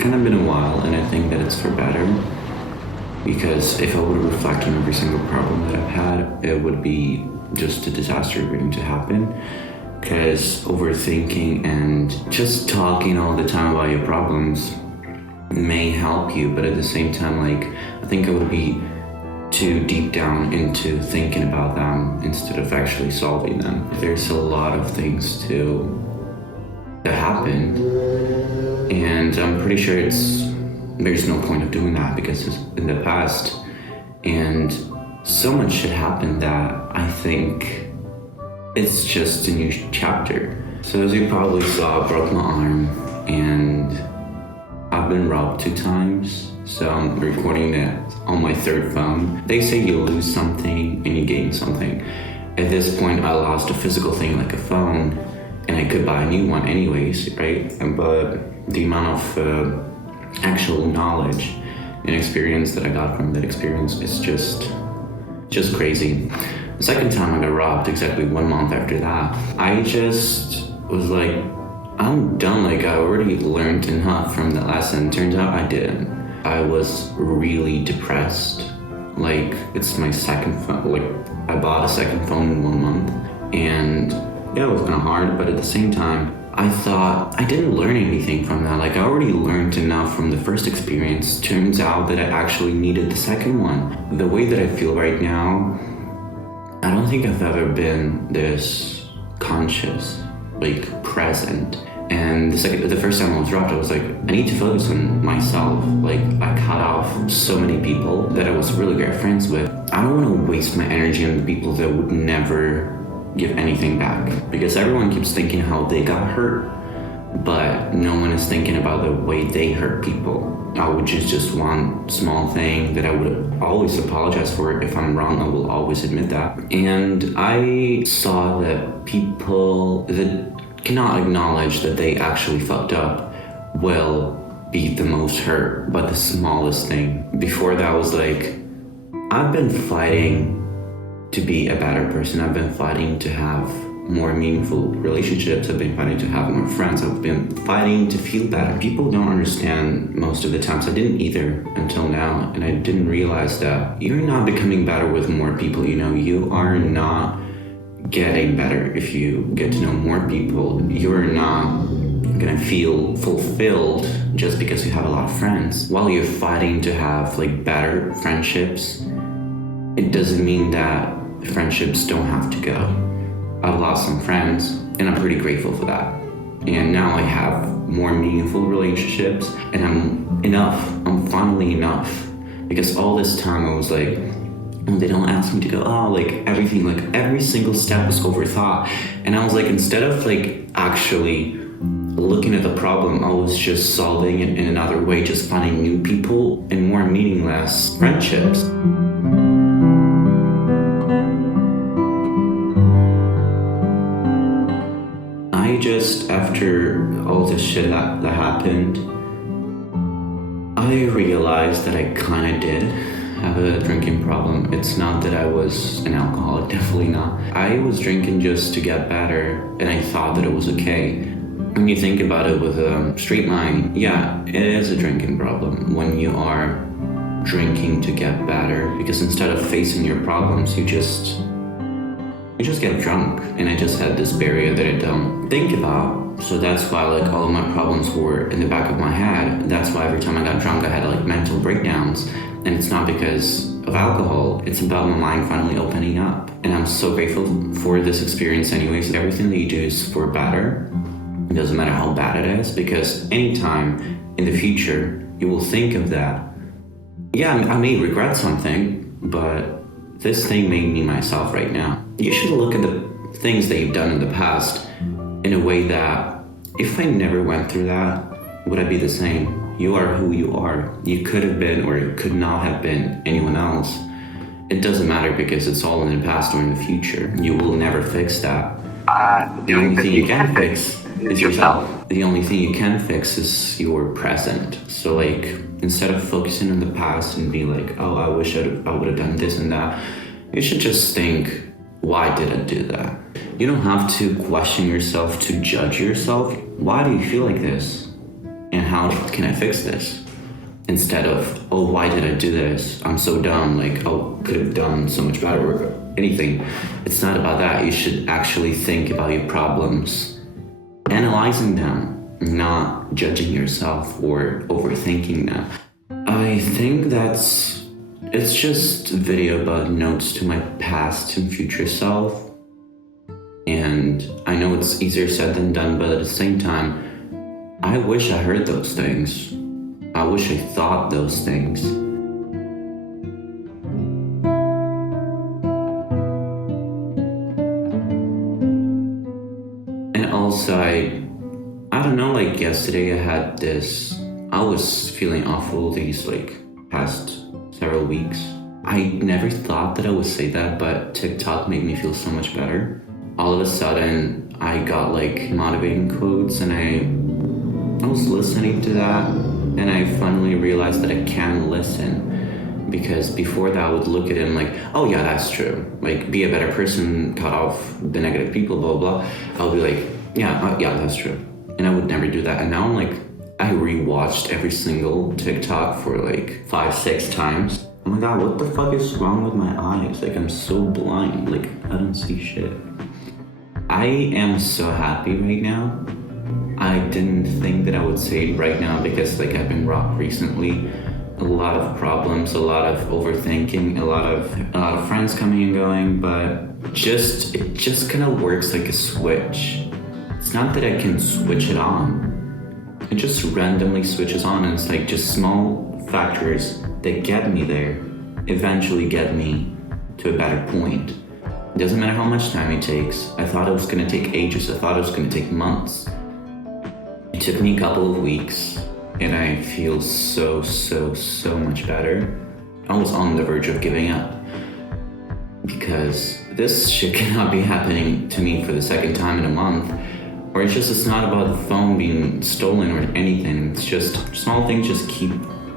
kind of been a while, and I think that it's for better. Because if I would reflect on every single problem that I've had, it would be just a disaster waiting to happen. Because overthinking and just talking all the time about your problems may help you, but at the same time, like, I think it would be too deep down into thinking about them instead of actually solving them. There's a lot of things that happened, and I'm pretty sure there's no point of doing that because it's in the past, and so much shit happened that I think it's just a new chapter. So as you probably saw, I broke my arm and I've been robbed 2 times. So I'm recording it on my 3rd phone. They say you lose something and you gain something. At this point, I lost a physical thing like a phone, and I could buy a new one anyways, right? But the amount of actual knowledge and experience that I got from that experience is just crazy. The second time I got robbed, exactly 1 month after that, I just was like, I'm done. Like, I already learned enough from that lesson. Turns out I didn't. I was really depressed. Like, it's my 2nd phone. Like, I bought a 2nd phone in 1 month, and yeah, it was kind of hard, but at the same time, I thought I didn't learn anything from that. Like, I already learned enough from the first experience. Turns out that I actually needed the second one. The way that I feel right now, I don't think I've ever been this conscious, like present. And the first time I was robbed, I was like, I need to focus on myself. Like, I cut off so many people that I was really great friends with. I don't want to waste my energy on the people that would never give anything back, because everyone keeps thinking how they got hurt, but no one is thinking about the way they hurt people. I would just one small thing that I would always apologize for. If I'm wrong, I will always admit that. And I saw that people that cannot acknowledge that they actually fucked up will be the most hurt by the smallest thing. Before that, I was like, I've been fighting to be a better person. I've been fighting to have more meaningful relationships. I've been fighting to have more friends. I've been fighting to feel better. People don't understand most of the times. I didn't either until now, and I didn't realize that you're not becoming better with more people. You are not getting better if you get to know more people. You're not gonna feel fulfilled just because you have a lot of friends. While you're fighting to have like better friendships, it doesn't mean that friendships don't have to go. I've lost some friends, and I'm pretty grateful for that. And now I have more meaningful relationships, and I'm finally enough. Because all this time I was like, they don't ask me to go, like everything, like every single step was overthought. And I was like, instead of like actually looking at the problem, I was just solving it in another way, just finding new people and more meaningless friendships. After all this shit that happened, I realized that I kind of did have a drinking problem. It's not that I was an alcoholic, definitely not. I was drinking just to get better, and I thought that it was okay. When you think about it with a straight mind, yeah, it is a drinking problem when you are drinking to get better, because instead of facing your problems, you just get drunk. And I just had this barrier that I don't think about. So that's why like all of my problems were in the back of my head. That's why every time I got drunk, I had like mental breakdowns. And it's not because of alcohol, it's about my mind finally opening up. And I'm so grateful for this experience anyways. Everything that you do is for better. It doesn't matter how bad it is, because anytime in the future, you will think of that. Yeah, I may regret something, but this thing made me myself right now. You should look at the things that you've done in the past in a way that, if I never went through that, would I be the same? You are who you are. You could have been, or you could not have been anyone else. It doesn't matter, because it's all in the past or in the future. You will never fix that. The only thing you can fix is yourself. The only thing you can fix is your present. So like, instead of focusing on the past and being like, I wish I would have done this and that, you should just think, why did I do that? You don't have to question yourself to judge yourself. Why do you feel like this? and how can I fix this? Instead of, oh, why did I do this? I'm so dumb, like, oh, could have done so much better or anything. It's not about that. You should actually think about your problems, analyzing them, not judging yourself or overthinking them. I think it's just a video about notes to my past and future self. And I know it's easier said than done, but at the same time, I wish I heard those things. I wish I thought those things. And also, I don't know, like yesterday I was feeling awful these like past several weeks. I never thought that I would say that, but TikTok made me feel so much better. All of a sudden, I got like motivating quotes, and I was listening to that, and I finally realized that I can listen, because before that I would look at it and like, oh yeah, that's true. Like, be a better person, cut off the negative people, blah, blah. I'll be like, yeah, that's true. And I would never do that. And now I'm like, I rewatched every single TikTok for like 5-6 times. Oh my God, what the fuck is wrong with my eyes? Like, I'm so blind, like I don't see shit. I am so happy right now. I didn't think that I would say it right now because like I've been rocked recently. A lot of problems, a lot of overthinking, a lot of friends coming and going, but it just kind of works like a switch. It's not that I can switch it on. It just randomly switches on, and it's like just small factors that get me there, eventually get me to a better point. It doesn't matter how much time it takes. I thought it was gonna take ages. I thought it was gonna take months. It took me a couple of weeks, and I feel so much better. I was on the verge of giving up, because this shit cannot be happening to me for the second time in a month. Or it's not about the phone being stolen or anything. It's just small things just keep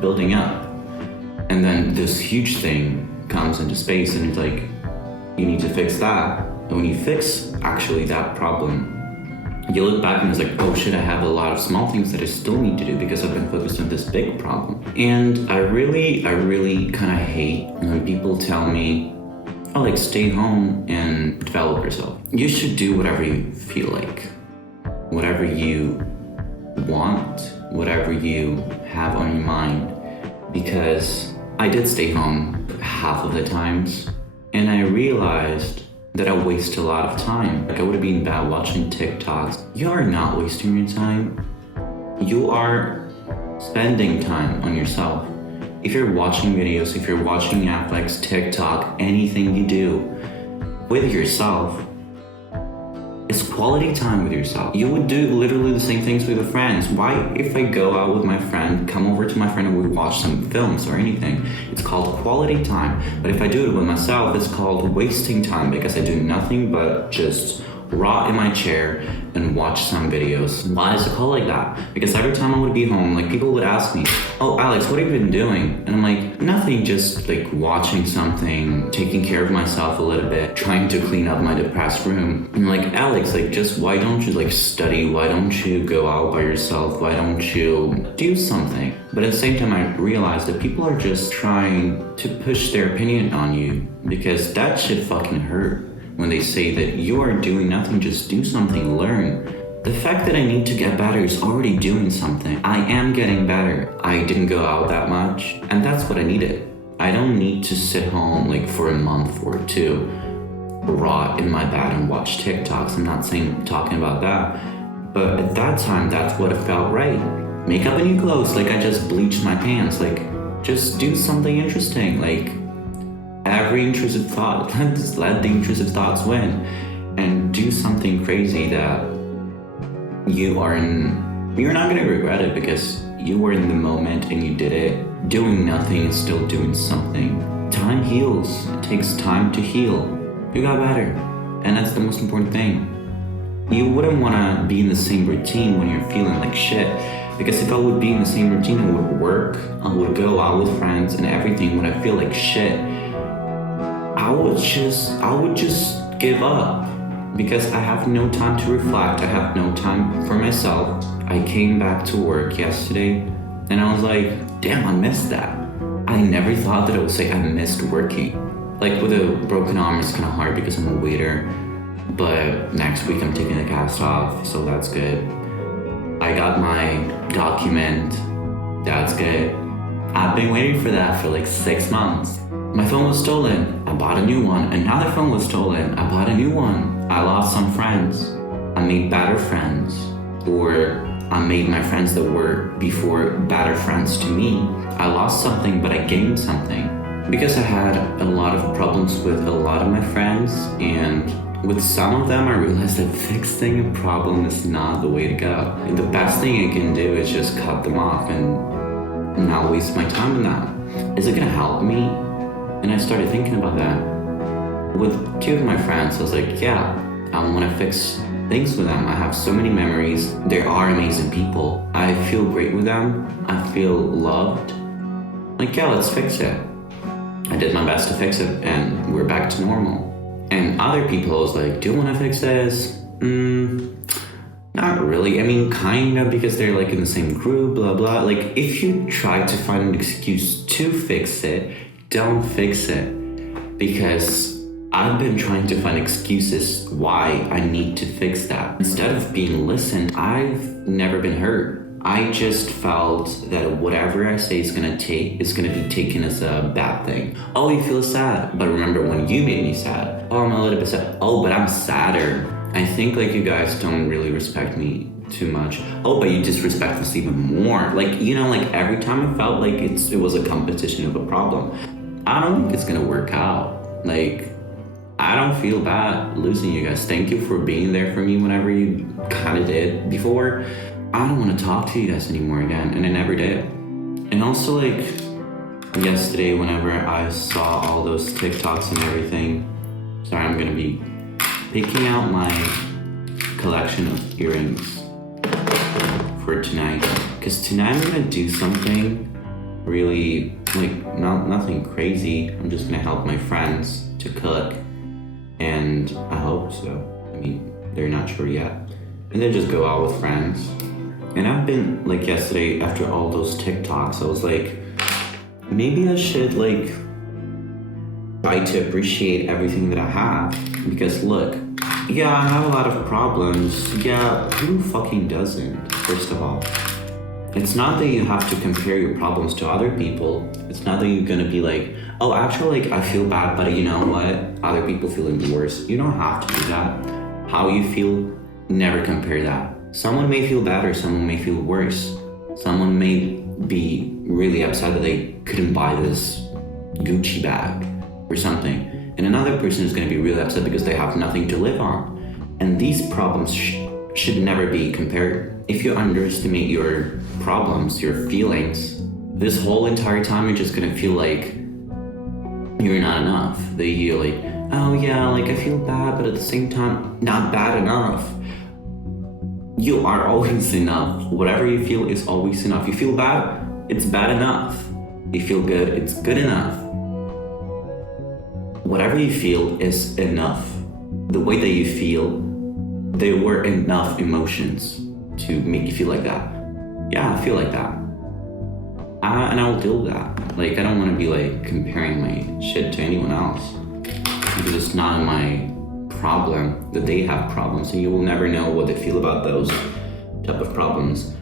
building up. And then this huge thing comes into space, and it's like, you need to fix that. And when you fix actually that problem, you look back and it's like, oh shit, I have a lot of small things that I still need to do because I've been focused on this big problem. And I really kind of hate when people tell me, oh, like, stay home and develop yourself. You should do whatever you feel like, whatever you want, whatever you have on your mind. Because I did stay home half of the times, and I realized that I waste a lot of time. Like, I would be in bed watching TikToks. You are not wasting your time. You are spending time on yourself. If you're watching videos, if you're watching Netflix, TikTok, anything you do with yourself, it's quality time with yourself. You would do literally the same things with your friends. Why, if I go out with my friend, come over to my friend and we watch some films or anything, it's called quality time. But if I do it with myself, it's called wasting time, because I do nothing but just rot in my chair and watch some videos. Why is it called like that? Because every time I would be home, like, people would ask me, oh, Alex, what have you been doing? And I'm like, nothing, just like watching something, taking care of myself a little bit, trying to clean up my depressed room. And I'm like, Alex, like, just why don't you like study? Why don't you go out by yourself? Why don't you do something? But at the same time, I realized that people are just trying to push their opinion on you, because that shit fucking hurt. When they say that you are doing nothing, just do something, learn. The fact that I need to get better is already doing something. I am getting better. I didn't go out that much, and that's what I needed. I don't need to sit home like for a month or two, rot in my bed and watch TikToks. I'm not talking about that. But at that time, that's what it felt right. Make up a new clothes, like I just bleached my pants, like just do something interesting, like every intrusive thought, just let the intrusive thoughts win, and do something crazy that you're not gonna regret it, because you were in the moment and you did it. Doing nothing is still doing something. Time heals. It takes time to heal. You got better, and that's the most important thing. You wouldn't wanna be in the same routine when you're feeling like shit, because if I would be in the same routine, I would work, I would go out with friends and everything when I feel like shit, I would just give up. because I have no time to reflect. I have no time for myself. I came back to work yesterday and I was like, damn, I missed that. I never thought that I would say I missed working. Like with a broken arm, it's kind of hard because I'm a waiter, but next week I'm taking the cast off, so that's good. I got my document, that's good. I've been waiting for that for like 6 months. My phone was stolen, I bought a new one. Another phone was stolen, I bought a new one. I lost some friends, I made better friends. Or I made my friends that were before better friends to me. I lost something, but I gained something. Because I had a lot of problems with a lot of my friends, and with some of them I realized that fixing a problem is not the way to go. And the best thing I can do is just cut them off and not waste my time on that. Is it gonna help me? And I started thinking about that. With 2 of my friends, I was like, yeah, I wanna fix things with them. I have so many memories. They are amazing people. I feel great with them. I feel loved. Like, yeah, let's fix it. I did my best to fix it and we're back to normal. And other people, I was like, do you want to fix this? Not really. I mean, kind of, because they're like in the same group, blah, blah. Like, if you try to find an excuse to fix it, don't fix it. Because I've been trying to find excuses why I need to fix that. Instead of being listened, I've never been heard. I just felt that whatever I say is gonna be taken as a bad thing. Oh, you feel sad, but remember when you made me sad. Oh, I'm a little bit sad. Oh, but I'm sadder. I think like you guys don't really respect me too much. Oh, but you disrespect us even more. Like, you know, like every time I felt like it was a competition of a problem. I don't think it's gonna work out. Like, I don't feel bad losing you guys. Thank you for being there for me whenever you kind of did before. I don't want to talk to you guys anymore again, and I never did. And also, like, yesterday, whenever I saw all those TikToks and everything, sorry, I'm gonna be picking out my collection of earrings for tonight, because tonight I'm gonna do something really, like, nothing crazy. I'm just gonna help my friends to cook, and I hope so. I mean, they're not sure yet. And then just go out with friends. And I've been, like, yesterday, after all those TikToks, I was like, maybe I should, like, try to appreciate everything that I have. Because look, yeah, I have a lot of problems. Yeah, who fucking doesn't, first of all? It's not that you have to compare your problems to other people. It's not that you're gonna be like, oh, actually, like, I feel bad, but you know what? Other people feeling worse. You don't have to do that. How you feel, never compare that. Someone may feel better, someone may feel worse. Someone may be really upset that they couldn't buy this Gucci bag or something. And another person is going to be really upset because they have nothing to live on. And these problems should never be compared. If you underestimate your problems, your feelings, this whole entire time you're just going to feel like you're not enough. That you're like, oh yeah, like I feel bad, but at the same time, not bad enough. You are always enough. Whatever you feel is always enough. You feel bad, it's bad enough. You feel good, it's good enough. Whatever you feel is enough. The way that you feel, there were enough emotions to make you feel like that. Yeah, I feel like that. And I will deal with that. Like, I don't want to be like comparing my shit to anyone else, because it's not my problem that they have problems, and you will never know what they feel about those type of problems.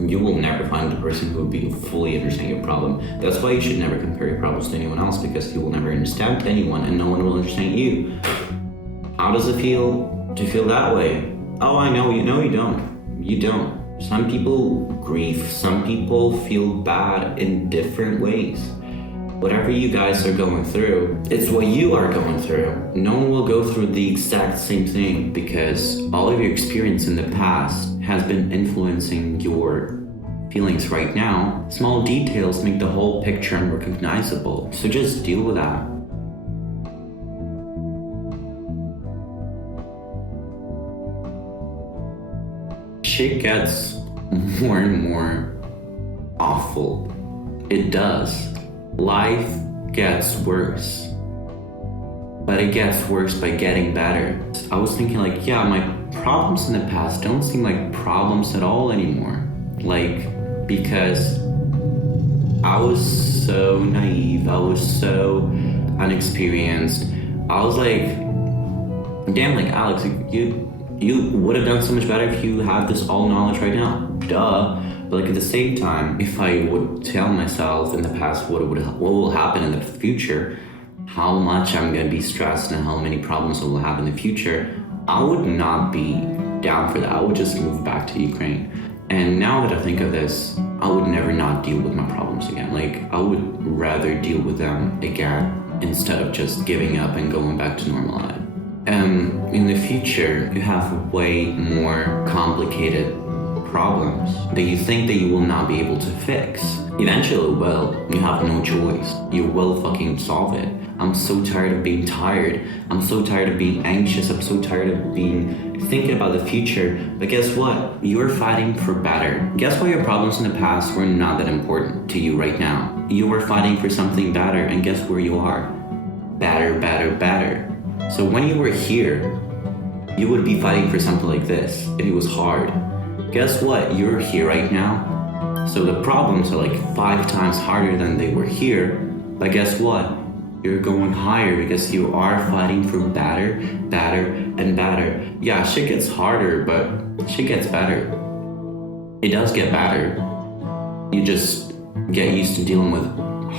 You will never find the person who will be fully understand your problem. That's why you should never compare your problems to anyone else, because you will never understand anyone and no one will understand you. How does it feel to feel that way? Oh, I know, you know you don't. You don't. Some people grieve, some people feel bad in different ways. Whatever you guys are going through, it's what you are going through. No one will go through the exact same thing, because all of your experience in the past has been influencing your feelings right now. Small details make the whole picture unrecognizable. So just deal with that. Shit gets more and more awful. It does. Life gets worse. but it gets worse by getting better. I was thinking like, yeah, my problems in the past don't seem like problems at all anymore. Like, because I was so naive, I was so unexperienced. I was like, damn, like Alex, you would have done so much better if you had this all knowledge right now. Duh. But like at the same time, if I would tell myself in the past what will happen in the future, how much I'm gonna be stressed and how many problems I will have in the future, I would not be down for that. I would just move back to Ukraine. And now that I think of this, I would never not deal with my problems again. Like, I would rather deal with them again instead of just giving up and going back to normal life. In the future, you have way more complicated problems that you think that you will not be able to fix. Eventually, well, you have no choice. You will fucking solve it. I'm so tired of being tired. I'm so tired of being anxious. I'm so tired of thinking about the future. But guess what? You're fighting for better. Guess why your problems in the past were not that important to you right now? You were fighting for something better, and guess where you are? Better, better, better. So when you were here, you would be fighting for something like this, and it was hard. Guess what? You're here right now. So the problems are like 5 times harder than they were here. But guess what? You're going higher because you are fighting for better, better, and better. Yeah, shit gets harder, but shit gets better. It does get better. You just get used to dealing with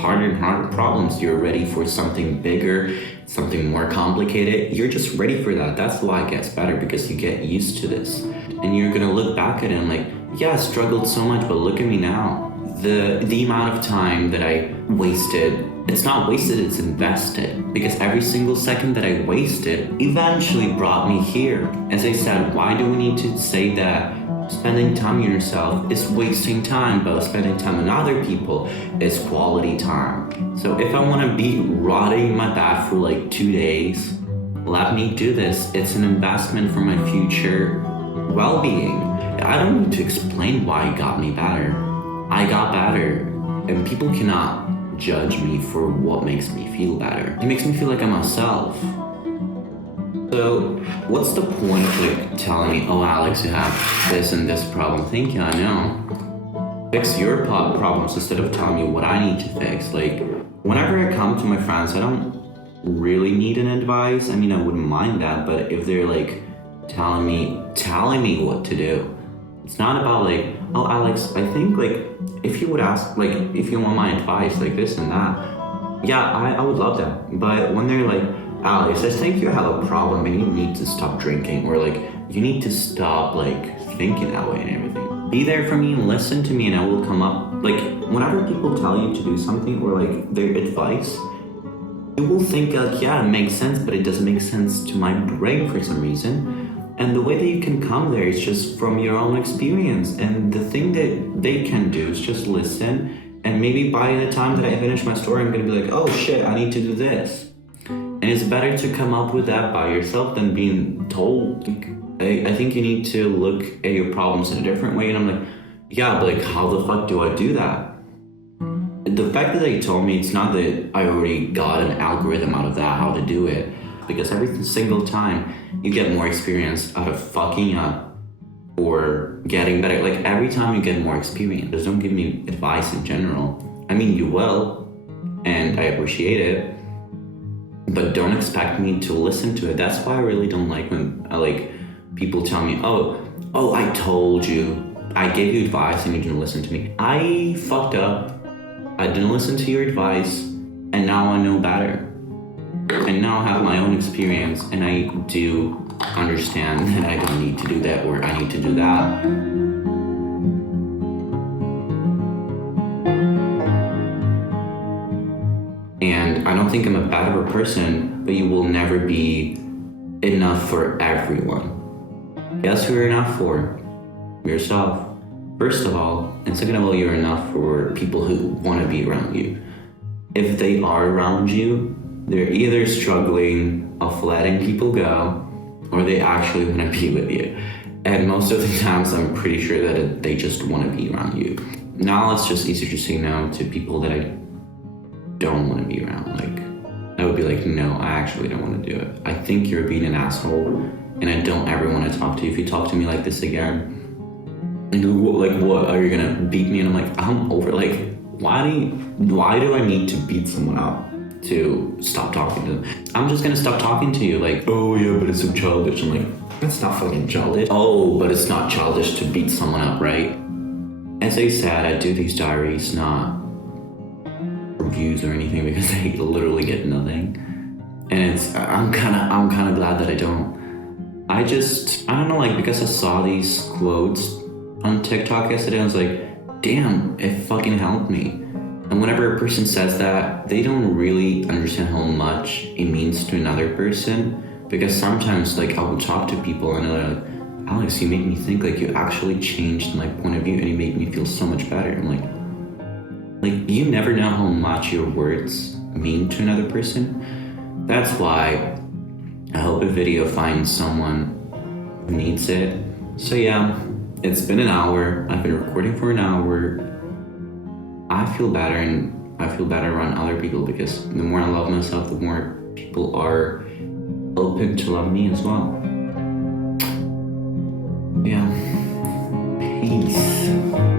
harder and harder problems. You're ready for something bigger, something more complicated. You're just ready for that. That's why it gets better, because you get used to this. And you're gonna look back at it and like, yeah, I struggled so much, but look at me now. The amount of time that I wasted, it's not wasted, it's invested. Because every single second that I wasted eventually brought me here. As I said, why do we need to say that spending time on yourself is wasting time, but spending time on other people is quality time? So if I want to be rotting in my bed for like 2 days, let me do this. It's an investment for my future well-being. I don't need to explain why it got me better. I got better, and people cannot judge me for what makes me feel better. It makes me feel like I'm myself. So what's the point of like telling me, oh Alex, you have this and this problem? Thank you, I know. Fix your problems instead of telling me what I need to fix. Like, whenever I come to my friends, I don't really need an advice. I mean, I wouldn't mind that, but if they're like telling me what to do, it's not about like, oh Alex, I think like if you would ask, like if you want my advice, like this and that, yeah, I would love that. But when they're like, Alex, I think you have a problem and you need to stop drinking, or like you need to stop like thinking that way and everything. Be there for me and listen to me, and I will come up. Like, whenever people tell you to do something or like their advice, you will think like, yeah, it makes sense, but it doesn't make sense to my brain for some reason. And the way that you can come there is just from your own experience. And the thing that they can do is just listen. And maybe by the time that I finish my story, I'm gonna be like, oh shit, I need to do this. And it's better to come up with that by yourself than being told. I think you need to look at your problems in a different way. And I'm like, yeah, but like, how the fuck do I do that? The fact that they told me, it's not that I already got an algorithm out of that, how to do it. Because every single time you get more experience out of fucking up or getting better. Like, every time you get more experience. Just don't give me advice in general. I mean, you will, and I appreciate it, but don't expect me to listen to it. That's why I really don't like when people tell me, oh, I told you, I gave you advice and you didn't listen to me. I fucked up. I didn't listen to your advice, and now I know better. And now I have my own experience, and I do understand that I don't need to do that, or I need to do that. And I don't think I'm a bad of a person, but you will never be enough for everyone. Guess who you're enough for? Yourself. First of all, and second of all, you're enough for people who want to be around you. If they are around you, they're either struggling of letting people go, or they actually want to be with you. And most of the times, I'm pretty sure that they just want to be around you. Now it's just easier to say no to people that I don't want to be around. Like, I would be like, no, I actually don't want to do it. I think you're being an asshole, and I don't ever want to talk to you. If you talk to me like this again, and like, what, are you gonna beat me? And I'm like, I'm over. Like, why do I need to beat someone up to stop talking to them? I'm just gonna stop talking to you. Like, oh yeah, but it's so childish. I'm like, that's not fucking childish. Oh, but it's not childish to beat someone up, right? As I said, I do these diaries not reviews or anything because I literally get nothing, and I'm kind of glad that I don't. I don't know, like, because I saw these quotes on TikTok yesterday, I was like, damn, it fucking helped me. And whenever a person says that, they don't really understand how much it means to another person, because sometimes, like, I will talk to people and they're like, Alex, you made me think, like, you actually changed my point of view and you made me feel so much better. I'm like, you never know how much your words mean to another person. That's why I hope a video finds someone who needs it. So yeah, it's been an hour. I've been recording for an hour. I feel better, and I feel better around other people, because the more I love myself, the more people are open to love me as well. Yeah. Peace.